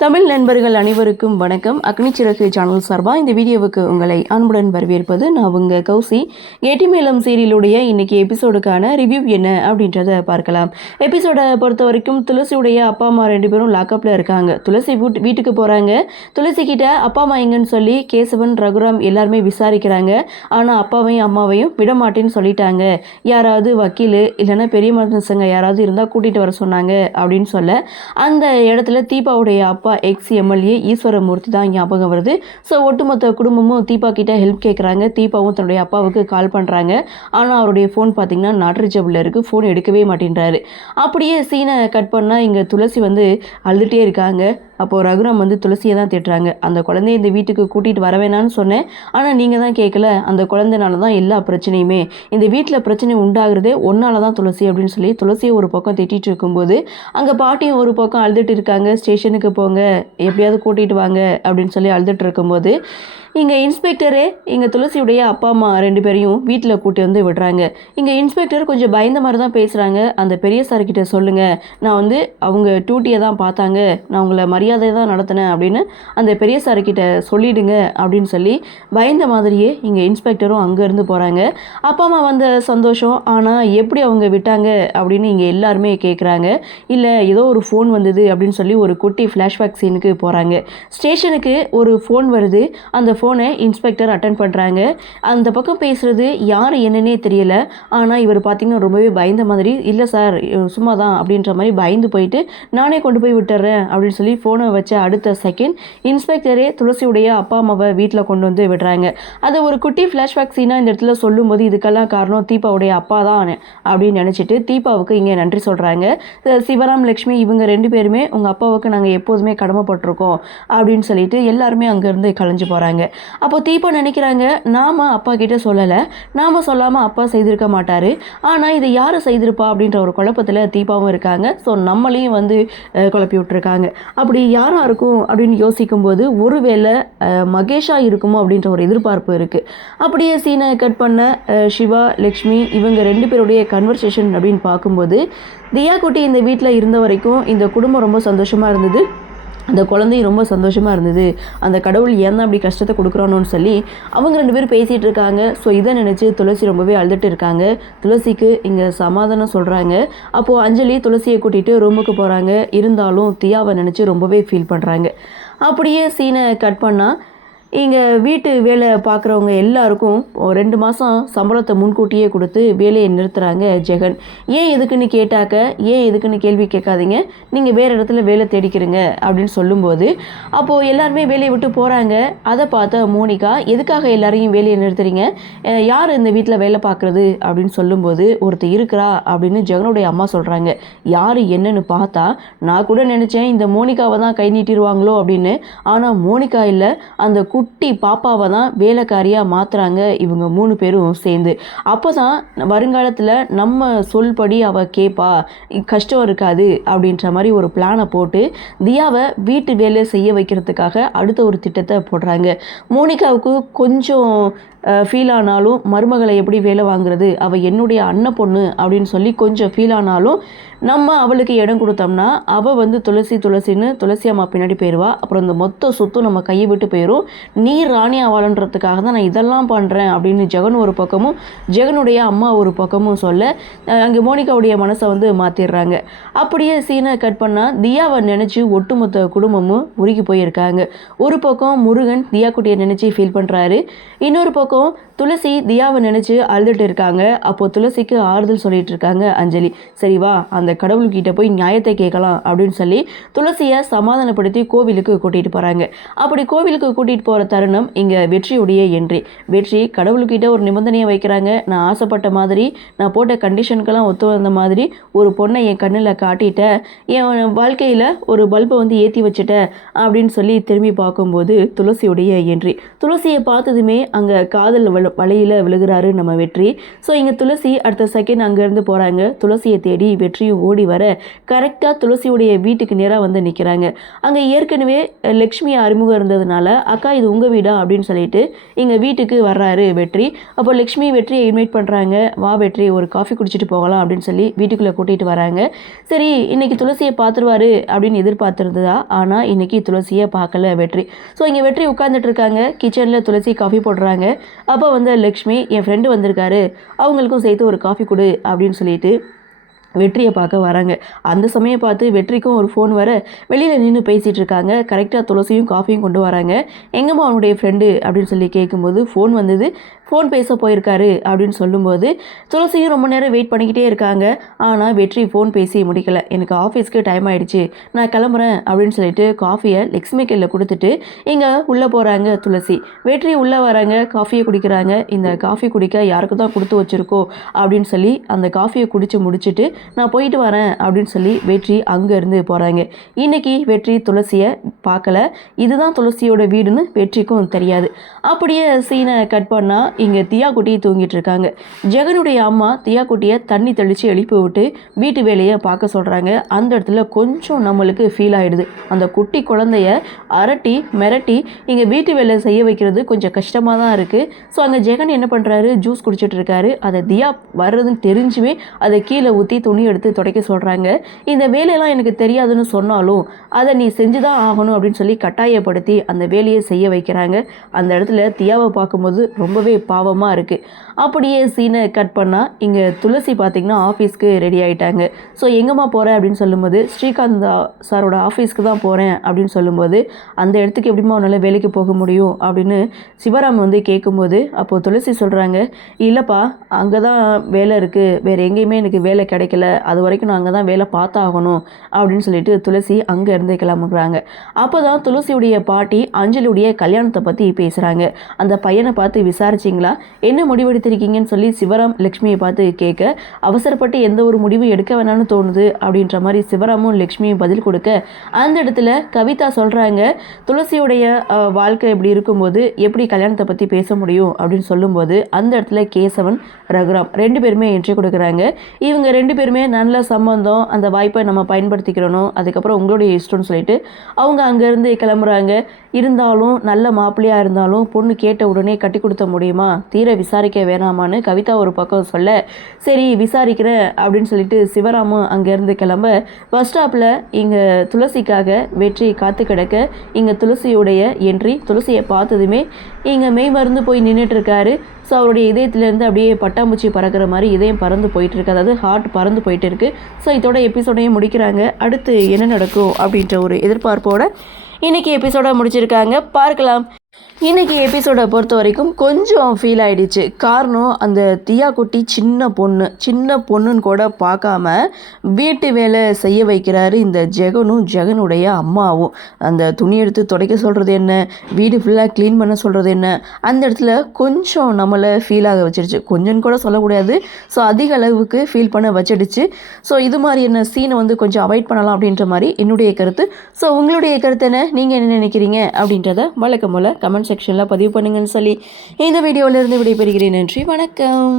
தமிழ் நண்பர்கள் அனைவருக்கும் வணக்கம். அக்னிச்சிறகு சேனல் சார்பாக இந்த வீடியோவுக்கு உங்களை அன்புடன் வரவேற்பது நான் உங்கள் கௌசி. ஏடி மேளம் சீரியலுடைய இன்னைக்கு எபிசோடுக்கான ரிவ்யூ என்ன அப்படின்றத பார்க்கலாம். எபிசோடை பொறுத்த வரைக்கும் துளசியுடைய அப்பா அம்மா 2 பேரும் லாக்அப்பில் இருக்காங்க. துளசி வீட்டுக்கு போகிறாங்க. துளசி கிட்ட அப்பா அம்மா எங்கன்னு சொல்லி கேசவன், ரகுராம் எல்லாருமே விசாரிக்கிறாங்க. ஆனால் அப்பாவையும் அம்மாவையும் விடமாட்டேன்னு சொல்லிட்டாங்க. யாராவது வக்கீல் இல்லைன்னா பெரிய மனுஷங்க யாராவது இருந்தால் கூட்டிகிட்டு வர சொன்னாங்க அப்படின்னு சொல்ல அந்த இடத்துல தீபாவுடைய அப்பா எக்ஸ் எம்எல்ஏ ஈஸ்வரமூர்த்தி தான் ஞாபகம் வருது. ஸோ ஒட்டுமொத்த குடும்பமும் தீபா கிட்ட ஹெல்ப் கேட்குறாங்க. தீபாவும் தன்னுடைய அப்பாவுக்கு கால் பண்ணுறாங்க. ஆனால் அவருடைய ஃபோன் பார்த்தீங்கன்னா நாட் ரீச்சபிள் இருக்குது. ஃபோன் எடுக்கவே மாட்டேன்றாரு. அப்படியே சீனை கட் பண்ணால் இங்கே துளசி அழுதுகிட்டே இருக்காங்க. அப்போது ரகுராம் துளசியை தான் திட்டுறாங்க. அந்த குழந்தைய இந்த வீட்டுக்கு கூட்டிகிட்டு வர வேணான்னு சொன்னேன், ஆனால் நீங்கள் தான் கேட்கல. அந்த குழந்தைனால தான் எல்லா பிரச்சனையுமே, இந்த வீட்டில் பிரச்சனை உண்டாகிறதே ஒன்னால தான் துளசி அப்படின்னு சொல்லி துளசியை ஒரு பக்கம் திட்டிகிட்டு இருக்கும்போது அங்கே பாட்டியும் ஒரு பக்கம் அழுதுட்டு இருக்காங்க. ஸ்டேஷனுக்கு போங்க, எப்படியாவது கூட்டிகிட்டு வாங்க அப்படின்னு சொல்லி அழுதுட்டு இருக்கும்போது இங்கே இன்ஸ்பெக்டரே இங்கே துளசியுடைய அப்பா அம்மா 2 பேரையும் வீட்டில் கூட்டி விடுறாங்க. இங்கே இன்ஸ்பெக்டர் கொஞ்சம் பயந்த மாதிரி தான் பேசுகிறாங்க. அந்த பெரிய சார்கிட்ட சொல்லுங்கள், நான் அவங்க டியூட்டியை தான் பார்த்தாங்க, நான் உங்களை மரியாதை தான் நடத்தினேன் அப்படின்னு அந்த பெரிய சார்கிட்ட சொல்லிடுங்க அப்படின்னு சொல்லி பயந்த மாதிரியே இங்கே இன்ஸ்பெக்டரும் அங்கேருந்து போகிறாங்க. அப்பா அம்மா வந்த சந்தோஷம், ஆனால் எப்படி அவங்க விட்டாங்க அப்படின்னு இங்கே எல்லாருமே கேட்குறாங்க. இல்லை ஏதோ ஒரு ஃபோன் வந்தது அப்படின்னு சொல்லி ஒரு குட்டி ஃப்ளாஷ்பேக் சீனுக்கு போகிறாங்க. ஸ்டேஷனுக்கு ஒரு ஃபோன் வருது. அந்த ஃபோனை இன்ஸ்பெக்டர் அட்டன் பண்ணுறாங்க. அந்த பக்கம் பேசுகிறது யார் என்னன்னே தெரியல. ஆனால் இவர் பார்த்திங்கன்னா ரொம்பவே பயந்த மாதிரி, இல்லை சார் சும்மா தான் அப்படின்ற மாதிரி பயந்து போயிட்டு நானே கொண்டு போய் விட்டுறேன் அப்படின்னு சொல்லி ஃபோனை வச்ச அடுத்த செகண்ட் இன்ஸ்பெக்டரே துளசியுடைய அப்பா அம்மாவை வீட்டில் கொண்டு விடுறாங்க. அதை ஒரு குட்டி ஃப்ளாஷ்பேக் சீனாக இந்த இடத்துல சொல்லும்போது இதுக்கெல்லாம் காரணம் தீபாவுடைய அப்பா தான் அப்படின்னு நினச்சிட்டு தீபாவுக்கு இங்கே நன்றி சொல்கிறாங்க. சிவராம், லக்ஷ்மி இவங்க 2 பேருமே உங்கள் அப்பாவுக்கு நாங்கள் எப்போதுமே கடமைப்பட்டிருக்கோம் அப்படின்னு சொல்லிட்டு எல்லாருமே அங்கேருந்து கலைஞ்சு போகிறாங்க. அப்போது தீபா நினைக்கிறாங்க, நாம் அப்பா கிட்ட சொல்லலை, நாம் சொல்லாமல் அப்பா செய்திருக்க மாட்டார், ஆனால் இதை யார் செய்திருப்பா அப்படின்ற ஒரு குழப்பத்தில் தீபாவும் இருக்காங்க. ஸோ நம்மளையும் குழப்பி விட்டுருக்காங்க. அப்படி யாராக இருக்கும் அப்படின்னு யோசிக்கும்போது ஒருவேளை மகேஷா இருக்குமோ அப்படின்ற ஒரு எதிர்பார்ப்பு இருக்குது. அப்படியே சீனை கட் பண்ண சிவா, லக்ஷ்மி இவங்க 2 பேருடைய கன்வர்சேஷன் அப்படின்னு பார்க்கும்போது தியா குட்டி இந்த வீட்டில் இருந்த வரைக்கும் இந்த குடும்பம் ரொம்ப சந்தோஷமாக இருந்தது, அந்த குழந்தையும் ரொம்ப சந்தோஷமாக இருந்தது, அந்த கடவுள் ஏன் தான் அப்படி கஷ்டத்தை கொடுக்குறானோன்னு சொல்லி அவங்க 2 பேரும் பேசிகிட்டு இருக்காங்க. ஸோ இதை நினச்சி துளசி ரொம்பவே அழுதுட்டு இருக்காங்க. துளசிக்கு இங்கே சமாதானம் சொல்கிறாங்க. அப்போது அஞ்சலி துளசியை கூட்டிகிட்டு ரூமுக்கு போகிறாங்க. இருந்தாலும் தியாவை நினச்சி ரொம்பவே ஃபீல் பண்ணுறாங்க. அப்படியே சீனை கட் பண்ணால் இங்கே வீட்டு வேலை பார்க்குறவங்க எல்லாருக்கும் 2 மாதம் சம்பளத்தை முன்கூட்டியே கொடுத்து வேலையை நிறுத்துகிறாங்க ஜெகன். ஏன் எதுக்குன்னு கேட்டாக்க, ஏன் எதுக்குன்னு கேள்வி கேட்காதீங்க, நீங்கள் வேறு இடத்துல வேலை தேடிக்கிறீங்க அப்படின்னு சொல்லும்போது அப்போது எல்லாருமே வேலையை விட்டு போகிறாங்க. அதை பார்த்த மோனிகா, எதுக்காக எல்லாரையும் வேலையை நிறுத்துறீங்க, யார் இந்த வீட்டில் வேலை பார்க்குறது அப்படின்னு சொல்லும்போது ஒருத்தர் இருக்கிறா அப்படின்னு ஜெகனுடைய அம்மா சொல்கிறாங்க. யார் என்னன்னு பார்த்தா நான் கூட நினச்சேன் இந்த மோனிகாவை தான் கை நீட்டிடுவாங்களோ அப்படின்னு. ஆனால் மோனிகா இல்லை, அந்த குட்டி பாப்பாவை தான் வேலைக்காரியாக மாற்றுறாங்க இவங்க 3 பேரும் சேர்ந்து. அப்போ தான் வருங்காலத்தில் நம்ம சொல்படி அவள் கேட்பா, கஷ்டம் இருக்காது அப்படின்ற மாதிரி ஒரு பிளானை போட்டு தியாவை வீட்டு வேலை செய்ய வைக்கிறதுக்காக அடுத்த ஒரு திட்டத்தை போடுறாங்க. மோனிகாவுக்கு கொஞ்சம் ஃபீல் ஆனாலும் மருமகளை எப்படி வேலை வாங்குறது, அவள் என்னுடைய அண்ணன் பொண்ணு அப்படின்னு சொல்லி கொஞ்சம் ஃபீல் ஆனாலும் நம்ம அவளுக்கு இடம் கொடுத்தோம்னா அவள் துளசின்னு துளசி அம்மா பின்னாடி போயிடுவா. அப்புறம் இந்த மொத்த சொத்தும் நம்ம கையை விட்டு போயிடும். நீ ராணி ஆவாளன்றதுக்காக தான் நான் இதெல்லாம் பண்ணுறேன் அப்படின்னு ஜெகன் ஒரு பக்கமும் ஜெகனுடைய அம்மா ஒரு பக்கமும் சொல்ல அங்கே மோனிகாவுடைய மனசை மாற்றிடுறாங்க. அப்படியே சீனை கட் பண்ணால் தியாவை நினச்சி ஒட்டுமொத்த குடும்பமும் உருகி போயிருக்காங்க. ஒரு பக்கம் முருகன் தியா குட்டியை நினச்சி ஃபீல் பண்ணுறாரு. இன்னொரு பக்கம் துளசி தியாவை நினச்சி அழுதுட்டு இருக்காங்க. அப்போது துளசிக்கு ஆறுதல் சொல்லிட்டு இருக்காங்க அஞ்சலி. சரி வா, அந்த கடவுள்கிட்ட போய் நியாயத்தை கேட்கலாம் அப்படின்னு சொல்லி துளசியை சமாதானப்படுத்தி கோவிலுக்கு கூட்டிகிட்டு போகிறாங்க. அப்படி கோவிலுக்கு கூட்டிகிட்டு போகிற தருணம் இங்கே வெற்றியுடைய என்ட்ரி. வெற்றி கடவுள்கிட்ட ஒரு நிபந்தனையை வைக்கிறாங்க. நான் ஆசைப்பட்ட மாதிரி, நான் போட்ட கண்டிஷனுக்கெல்லாம் ஒத்து வந்த மாதிரி ஒரு பொண்ணை என் கண்ணில் காட்டிட்டேன், என் வாழ்க்கையில் ஒரு பல்பை ஏற்றி வச்சுட்டேன் அப்படின்னு சொல்லி திரும்பி பார்க்கும்போது துளசியுடைய என்ட்ரி. துளசியை பார்த்ததுமே அங்கே காதல் வலையில் விழுகிறாரு நம்ம வெற்றி. ஸோ இங்கே துளசி அடுத்த செகண்ட் அங்கேருந்து போகிறாங்க. துளசியை தேடி வெற்றியும் ஓடி வர கரெக்டாக துளசியுடைய வீட்டுக்கு நேராக வந்து நிற்கிறாங்க. அங்கே ஏற்கனவே லக்ஷ்மி அறிமுகம் இருந்ததுனால அக்கா இது உங்கள் வீடா அப்படின்னு சொல்லிட்டு இங்கே வீட்டுக்கு வர்றாரு வெற்றி. அப்போ லக்ஷ்மி வெற்றியை இன்வைட் பண்ணுறாங்க. வா வெற்றி ஒரு காஃபி குடிச்சிட்டு போகலாம் அப்படின்னு சொல்லி வீட்டுக்குள்ளே கூட்டிகிட்டு வராங்க. சரி இன்னைக்கு துளசியை பார்த்துருவாரு அப்படின்னு எதிர்பார்த்துருந்ததா, ஆனால் இன்னைக்கு துளசியை பார்க்கல வெற்றி. ஸோ இங்கே வெற்றி உட்காந்துட்டு இருக்காங்க. கிச்சனில் துளசி காஃபி போடுறாங்க. அப்போ வந்து லக்ஷ்மி என் ஃப்ரெண்டு வந்திருக்காரு, அவங்களுக்கும் சேர்த்து ஒரு காஃபி கொடு அப்படின்னு சொல்லிட்டு வெற்றியை பார்க்க வராங்க. அந்த சமயம் பார்த்து வெற்றிக்கும் ஒரு ஃபோன் வர வெளியில் நின்று பேசிகிட்டு இருக்காங்க. கரெக்டாக துளசியும் காஃபியும் கொண்டு வராங்க. எங்கம்மா அவனுடைய ஃப்ரெண்டு அப்படின்னு சொல்லி கேட்கும்போது ஃபோன் வந்தது, ஃபோன் பேச போயிருக்காரு அப்படின்னு சொல்லும்போது துளசியும் ரொம்ப நேரம் வெயிட் பண்ணிக்கிட்டே இருக்காங்க. ஆனால் வெற்றி ஃபோன் பேசி முடிக்கலை. எனக்கு ஆஃபீஸ்க்கு டைம் ஆகிடுச்சு, நான் கிளம்புறேன் அப்படின்னு சொல்லிட்டு காஃபியை லக்ஷ்மி கையில் கொடுத்துட்டு இங்கே உள்ளே போகிறாங்க துளசி. வெற்றி உள்ளே வராங்க, காஃபியை குடிக்கிறாங்க. இந்த காஃபி குடிக்க யாருக்கு தான் கொடுத்து வச்சுருக்கோ அப்படின்னு சொல்லி அந்த காஃபியை குடித்து முடிச்சுட்டு நான் போயிட்டு வரேன் அப்படின்னு சொல்லி வெற்றி அங்கேருந்து போகிறாங்க. இன்றைக்கி வெற்றி துளசியை பார்க்கல. இதுதான் துளசியோட வீடுன்னு வெற்றிக்கும் தெரியாது. அப்படியே சீனை கட் பண்ணால் இங்கே தியா குட்டி தூங்கிட்டு இருக்காங்க. ஜெகனுடைய அம்மா தியா குட்டியை தண்ணி தெளித்து எழுப்பி விட்டு வீட்டு வேலையை பார்க்க சொல்கிறாங்க. அந்த இடத்துல கொஞ்சம் நம்மளுக்கு ஃபீல் ஆகிடுது. அந்த குட்டி குழந்தைய அரட்டி மிரட்டி இங்கே வீட்டு வேலை செய்ய வைக்கிறது கொஞ்சம் கஷ்டமாக தான் இருக்குது. ஸோ அங்கே ஜெகன் என்ன பண்ணுறாரு, ஜூஸ் குடிச்சிட்டு இருக்காரு. அதை தியா வர்றதுன்னு தெரிஞ்சுமே அதை கீழே ஊற்றி துணி எடுத்து துடைக்க சொல்கிறாங்க. இந்த வேலையெல்லாம் எனக்கு தெரியாதுன்னு சொன்னாலும் அதை நீ செஞ்சு தான் ஆகணும் அப்படின்னு சொல்லி கட்டாயப்படுத்தி அந்த வேலையை செய்ய வைக்கிறாங்க. அந்த இடத்துல தியாவை பார்க்கும்போது ரொம்பவே பாவமாக இருக்குது. அப்படியே சீனை கட் பண்ணால் இங்கே துளசி பார்த்திங்கன்னா ஆஃபீஸ்க்கு ரெடி ஆகிட்டாங்க. ஸோ எங்கம்மா போகிறேன் அப்படின்னு சொல்லும்போது ஸ்ரீகாந்த் சாரோட ஆஃபீஸ்க்கு தான் போகிறேன் அப்படின்னு சொல்லும்போது அந்த இடத்துக்கு எப்படிமா உன்னால் வேலைக்கு போக முடியும் அப்படின்னு சிவராம் வந்து கேட்கும்போது அப்போது துளசி சொல்கிறாங்க, இல்லைப்பா அங்கே தான் வேலை இருக்குது, வேறு எங்கேயுமே எனக்கு வேலை கிடைக்கல, அது வரைக்கும் நான் அங்கே தான் வேலை பார்த்தாகணும் அப்படின்னு சொல்லிட்டு துளசி அங்கே இருந்து கிளம்புறாங்க. அப்போ தான் துளசியுடைய பாட்டி அஞ்சலியுடைய கல்யாணத்தை பற்றி பேசுகிறாங்க. அந்த பையனை பார்த்து விசாரிச்சிங்களா, என்ன முடிவெடுத்திருக்கீங்கன்னு சொல்லி சிவராம் லக்ஷ்மியை பார்த்து கேட்க, அவசரப்பட்டு எந்த ஒரு முடிவு எடுக்க வேணாம்னு தோணுது அப்படின்ற மாதிரி சிவராமும் லக்ஷ்மியும் பதில் கொடுக்க, அந்த இடத்துல கவிதா சொல்கிறாங்க, துளசியுடைய வாழ்க்கை இப்படி இருக்கும்போது எப்படி கல்யாணத்தை பற்றி பேச முடியும் அப்படின்னு சொல்லும்போது அந்த இடத்துல கேசவன் ரகுராம் 2 பேருமே என்ட்ரி கொடுக்குறாங்க. இவங்க 2 பேருமே நல்ல சம்பந்தம், அந்த வாய்ப்பை நம்ம பயன்படுத்திக்கிறணும், அதுக்கப்புறம் உங்களுடைய இஷ்டம்னு சொல்லிட்டு அவங்க அங்கேருந்து கிளம்புறாங்க. இருந்தாலும் நல்ல மாப்பிள்ளையாக இருந்தாலும் பொண்ணு கேட்ட உடனே கட்டி கொடுத்த முடியுமா, தீர விசாரிக்க வேணாமான்னு கவிதா ஒரு பக்கம் சொல்ல, சரி விசாரிக்கிறேன் அப்படின்னு சொல்லிட்டு சிவராமும் அங்கேருந்து கிளம்ப பஸ் ஸ்டாப்பில் இங்கே துளசிக்காக வெற்றி காத்து கிடக்க இங்கே துளசியுடைய என்ட்ரி. துளசியை பார்த்ததுமே இங்கே மெய் மருந்து போய் நின்றுட்டுருக்காரு. ஸோ அவருடைய இதயத்திலேருந்து அப்படியே பட்டாம்பூச்சி பறக்கிற மாதிரி இதயம் பறந்து போயிட்டுருக்கு, அதாவது ஹார்ட் பறந்து போயிட்டு இருக்கு. ஸோ இதோட எபிசோடையும் முடிக்கிறாங்க. அடுத்து என்ன நடக்கும் அப்படின்ற ஒரு எதிர்பார்ப்போட இன்றைக்கி எபிசோட முடிச்சிருக்காங்க. பார்க்கலாம். இன்றைக்கி எபிசோடை பொறுத்த வரைக்கும் கொஞ்சம் ஃபீல் ஆகிடுச்சு. காரணம் அந்த தியா குட்டி சின்ன பொண்ணுன்னு கூட பார்க்காம வீட்டு வேலை செய்ய வைக்கிறாரு இந்த ஜெகனுடைய அம்மாவும். அந்த துணி எடுத்து துடைக்க சொல்கிறது என்ன, வீடு ஃபுல்லாக க்ளீன் பண்ண சொல்கிறது என்ன, அந்த இடத்துல கொஞ்சம் நம்மளை ஃபீல் ஆக வச்சிடுச்சு. கொஞ்சம் கூட சொல்லக்கூடாது, ஸோ அதிக அளவுக்கு ஃபீல் பண்ண வச்சிடுச்சு. ஸோ இது மாதிரி என்ன சீனை வந்து கொஞ்சம் அவாய்ட் பண்ணலாம் அப்படின்ற மாதிரி என்னுடைய கருத்து. ஸோ உங்களுடைய கருத்து என்ன, நீங்கள் என்ன நினைக்கிறீங்க அப்படின்றத வழக்கம் போல் கமெண்ட் செக்ஷனில் பதிவு பண்ணுங்கன்னு சொல்லி இந்த வீடியோவிலிருந்து விடைபெறுகிறேன். நன்றி, வணக்கம்.